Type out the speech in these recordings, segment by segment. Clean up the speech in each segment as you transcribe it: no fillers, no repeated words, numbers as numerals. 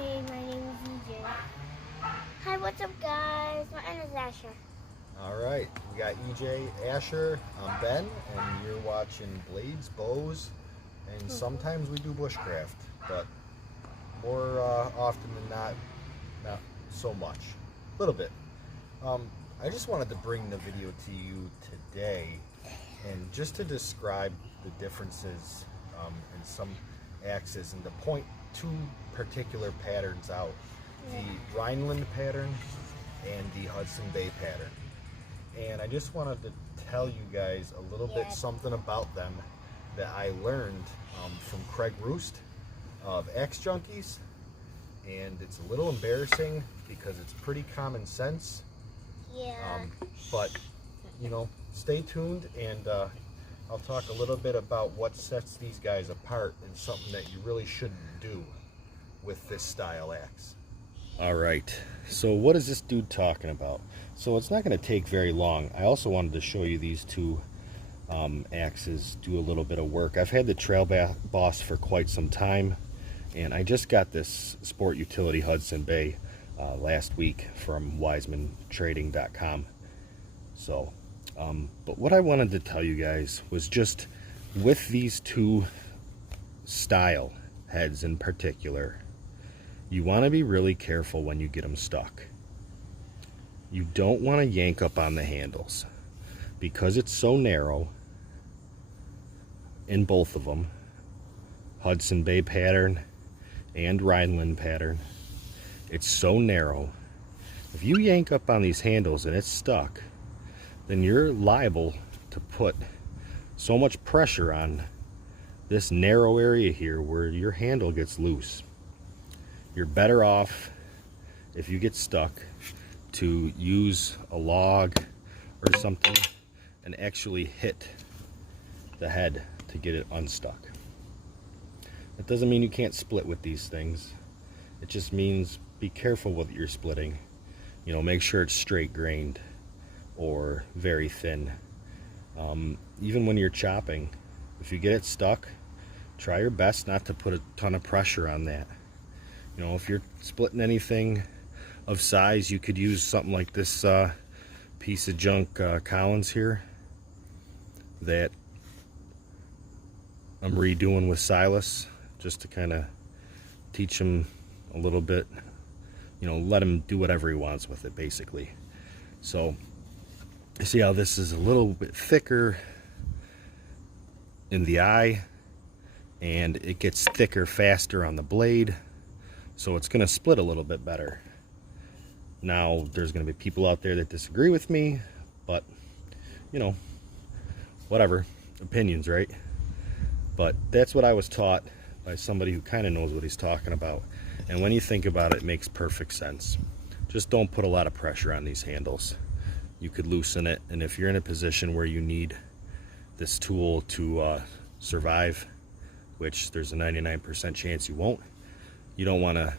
Hey, my name is EJ. Hi, what's up, guys? My name is Asher. All right, we got EJ, Asher, I'm Ben, and you're watching Blades, Bows, and sometimes we do bushcraft, but more often than not so much. A little bit. I just wanted to bring the video to you today, and just to describe the differences in some axes and to point two particular patterns out: the Rhineland pattern and the Hudson Bay pattern. And I just wanted to tell you guys a little bit something about them that I learned from Craig Roost of Axe Junkies, and it's a little embarrassing because it's pretty common sense. But you know, stay tuned, and I'll talk a little bit about what sets these guys apart and something that you really shouldn't do with this style axe. All right, so what is this dude talking about? So it's not going to take very long. I also wanted to show you these two axes do a little bit of work. I've had the Trail Boss for quite some time, and I just got this Sport Utility Hudson Bay last week from wisementrading.com. So but what I wanted to tell you guys was just with these two style heads in particular, you want to be really careful when you get them stuck. You don't want to yank up on the handles because it's so narrow in both of them, Hudson Bay pattern and Rhineland pattern. It's so narrow. If you yank up on these handles and it's stuck, then you're liable to put so much pressure on this narrow area here where your handle gets loose. You're better off, if you get stuck, to use a log or something and actually hit the head to get it unstuck. That doesn't mean you can't split with these things. It just means be careful with what you're splitting. You know, make sure it's straight grained or very thin. Even when you're chopping, if you get it stuck, try your best not to put a ton of pressure on that. You know, if you're splitting anything of size, you could use something like this piece of junk Collins here that I'm redoing with Silas, just to kind of teach him a little bit, you know, let him do whatever he wants with it, basically. So you see how this is a little bit thicker in the eye, and it gets thicker faster on the blade, so it's going to split a little bit better. Now, there's going to be people out there that disagree with me, but, you know, whatever. Opinions, right? But that's what I was taught by somebody who kind of knows what he's talking about. And when you think about it, it makes perfect sense. Just don't put a lot of pressure on these handles. You could loosen it, and if you're in a position where you need this tool to survive, which there's a 99% chance you won't, you don't want to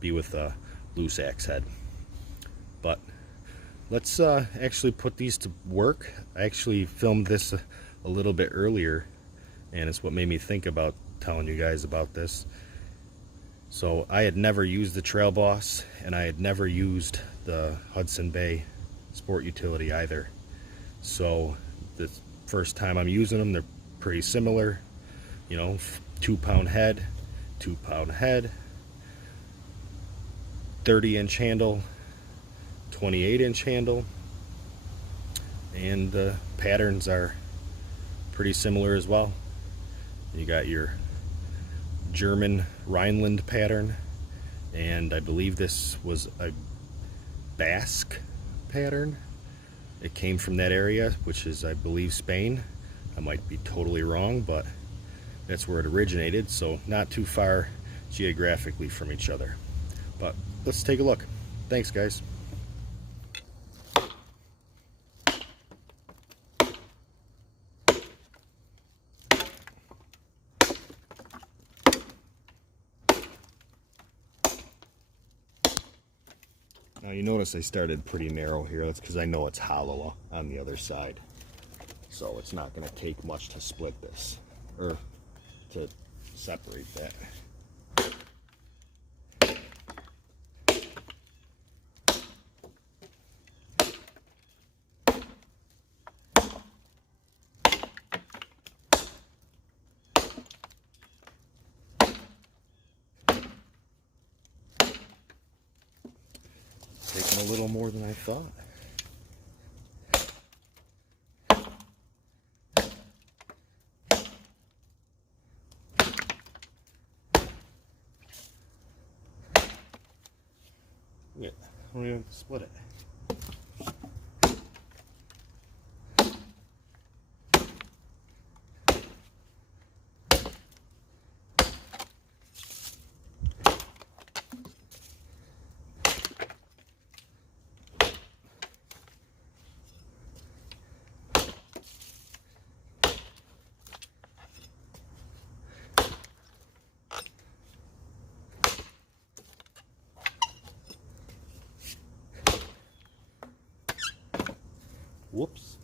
be with a loose axe head. But let's actually put these to work. I actually filmed this a little bit earlier, and it's what made me think about telling you guys about this. So I had never used the Trail Boss, and I had never used the Hudson Bay Sport Utility either. So the first time I'm using them, they're pretty similar. You know, 2-pound head, 2-pound head, 30-inch handle, 28-inch handle, and the patterns are pretty similar as well. You got your German Rhineland pattern, and I believe this was a Basque pattern. It came from that area, which is, I believe, Spain. I might be totally wrong, but that's where it originated, so not too far geographically from each other. But let's take a look. Thanks, guys. Now you notice I started pretty narrow here. That's because I know it's hollow on the other side. So it's not going to take much to split this, or to separate that. a little more than I thought. Yeah, I don't even have to split it. Whoops.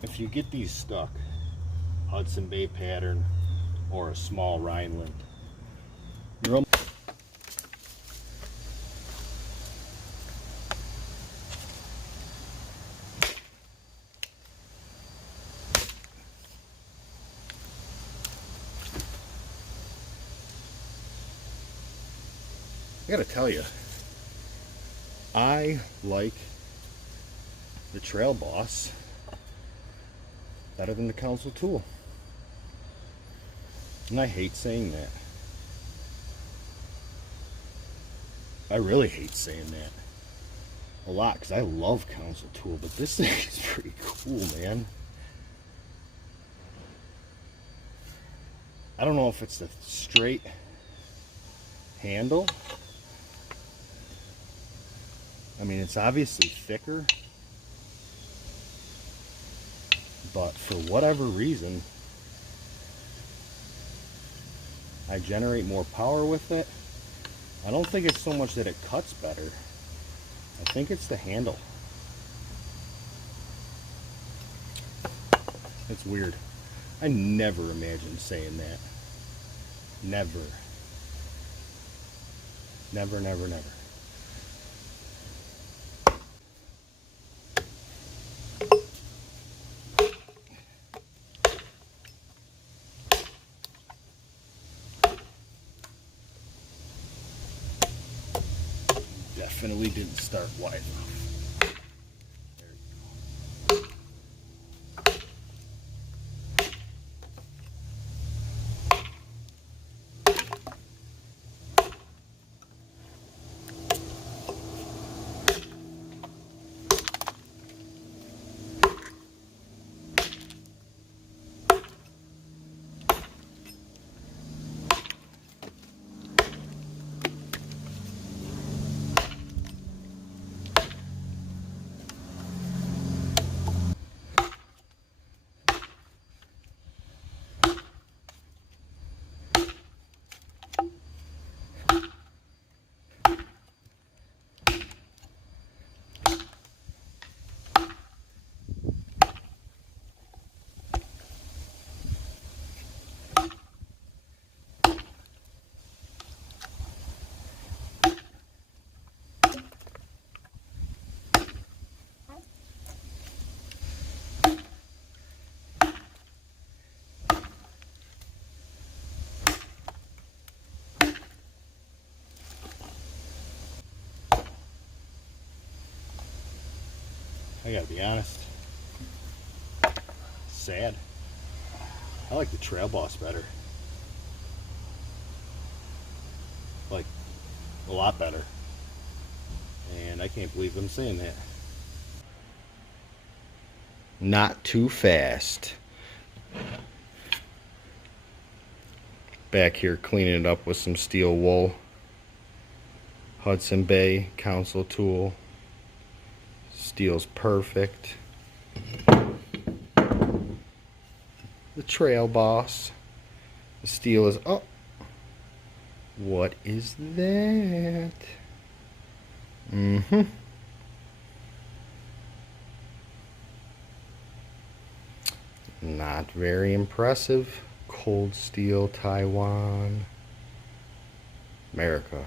If you get these stuck, Hudson Bay pattern or a small Rhineland, you're I gotta tell you, I like the Trail Boss better than the Council tool. And I hate saying that. I really hate saying that a lot because I love Council tool, but this thing is pretty cool, man. I don't know if it's the straight handle. I mean, it's obviously thicker, but for whatever reason, I generate more power with it. I don't think it's so much that it cuts better. I think it's the handle. It's weird. I never imagined saying that. Never. Never, never, never. Definitely didn't start wide enough. There you go. I gotta be honest. Sad. I like the Trail Boss better. Like, a lot better. And I can't believe I'm saying that. not too fast. Back here cleaning it up with some steel wool. Hudson Bay Council tool. Steel's perfect. The Trail Boss. The steel is up. What is that? Not very impressive. Cold steel, Taiwan. America.